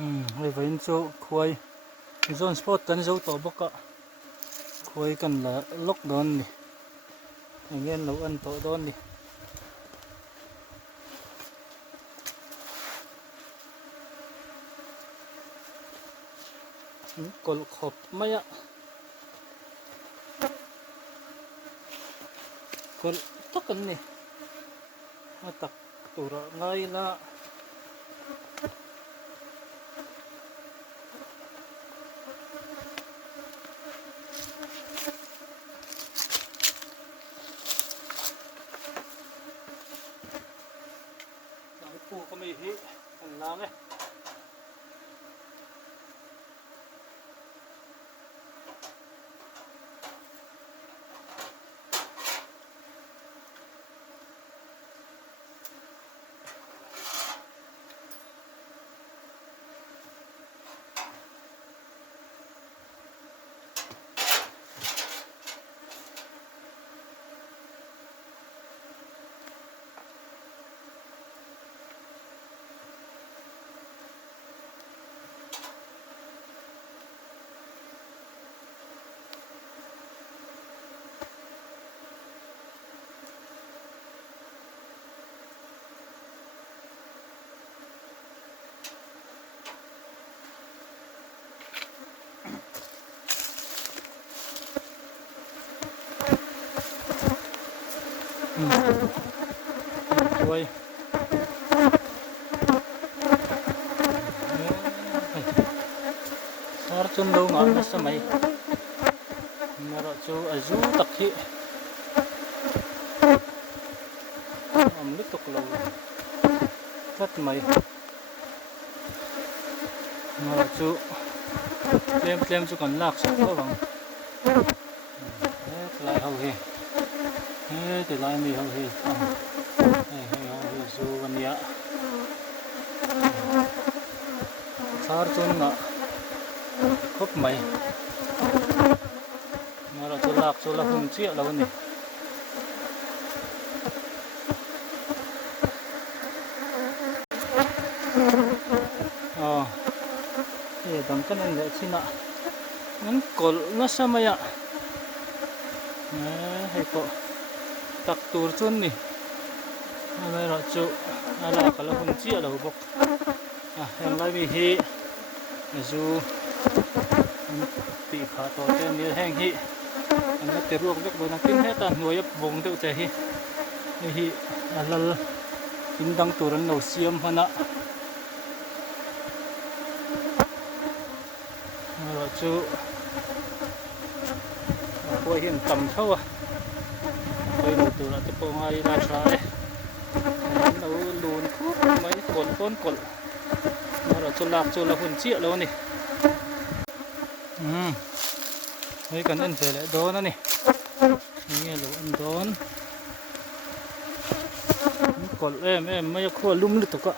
Hei vain chu khuai zone spot kan zo to boka khuai kan la lok don ni ngen lo an to don ni kol khop maya kol takan ni matak tura ngai la pu ko mai hi an la nge khuai sar chun đâu ngọn nó sao mày mà rõ chú ở du tập thị tiếp tục lâu cắt mày mà rõ chú lem chú còn lạc sắc đó bằng lại hầu hề thì lại mì hầu hề hầu hề du văn nhã sar chun ngọn khóc mày mà là chỗ lạc hùng chia đâu này thì đằng cái này lại xin ạ nó cột nó sao mày ạ hay cột tắc tour chun này này là chỗ là cái là hùng chia đâu bọc em lại bị hi dù bị phá to tên như hang hi nó tiệt ruộng biết nó kinh hết tàn nuôi vùng tự chạy hi là kinh đăng tour nó xiêm hơn ạ rồi chú quay hiện tầm thâu quay đầu từ là tiếp tục ngay ra trái nấu lùn khúc mấy cồn rồi chú là hồn chia lâu này mấy cần ăn về lại đó nữa này nghe lẩu ăn đón cồn em mấy khua lum được cả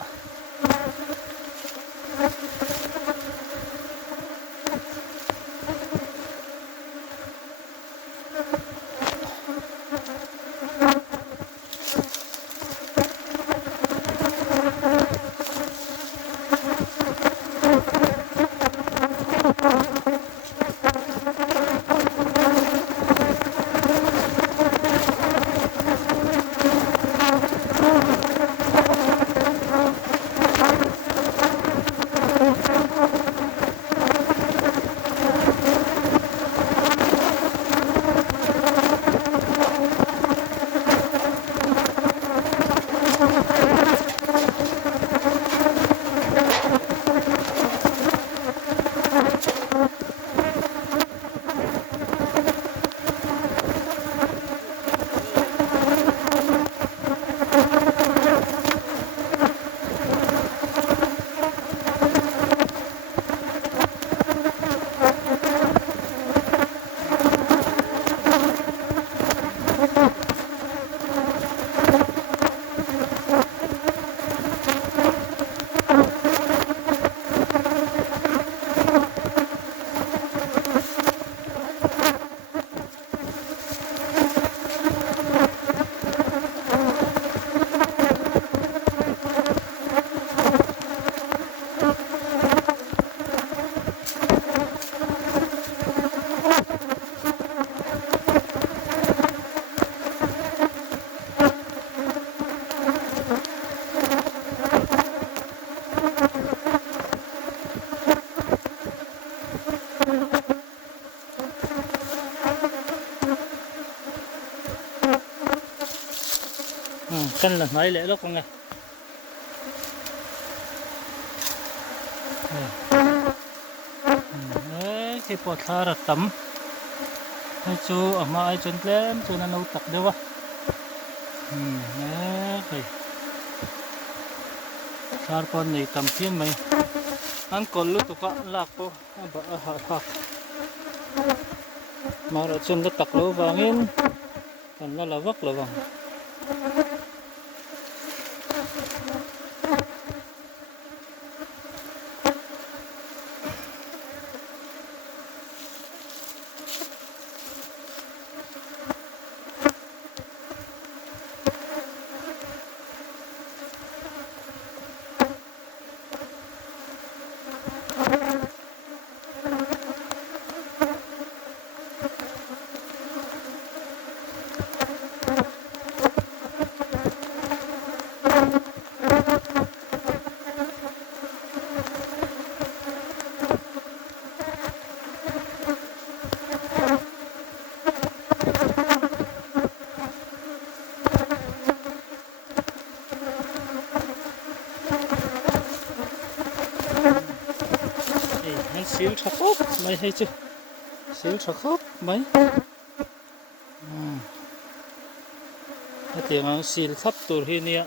căn là máy lẽ lúc không nghe đấy cái bọt thà là tắm hay chú ở mà ai chân lên chú nó nấu tặc đâu á đấy cái thà con này tắm thêm mày ăn còn lúc tụi con lạc po bả hạt mà rồi chân nó tặc lâu vàng còn nó là vắt là vàng xíu thật khóc mấy hay chứ xíu thật khóc mấy cái tiếng xíu thấp tụt hi nè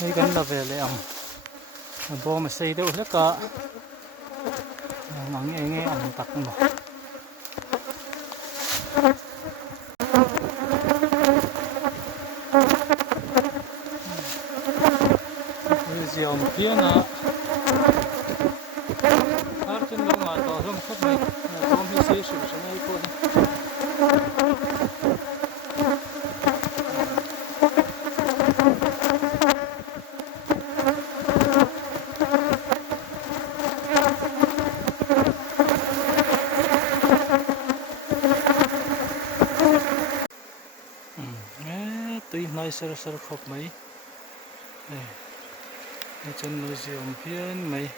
đây gần là về lại ông bố mà xây đâu hết cả mà nghe ông tặc mà giờ ông kia nè har tin đâu mà tao không khóc này bố mình xây sửa sang này cô tuy nói sơ sơ khóc mấy chân nó diệm phiên mấy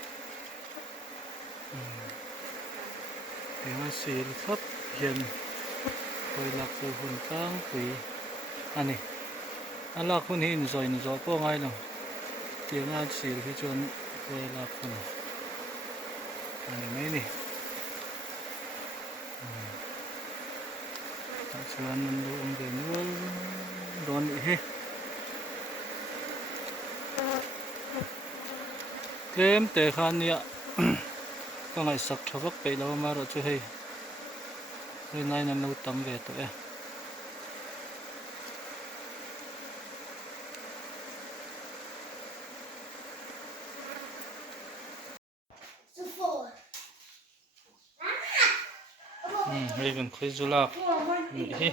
tiếng nói xì khắp hiện hồi lạc từ hồn tăng quỷ anh này anh lạc hồn hình rồi nó gió có ngay nào tiếng anh xì khi chọn hồi lạc hồn anh này mấy này tại sao anh mình đồ về nữa đón bị hết kem tệ khan nhỉ có ngày sắp thở vấp bị đâu mà rồi chưa hay hôm nay là nấu tắm về tụi em hay gần khơi du lịch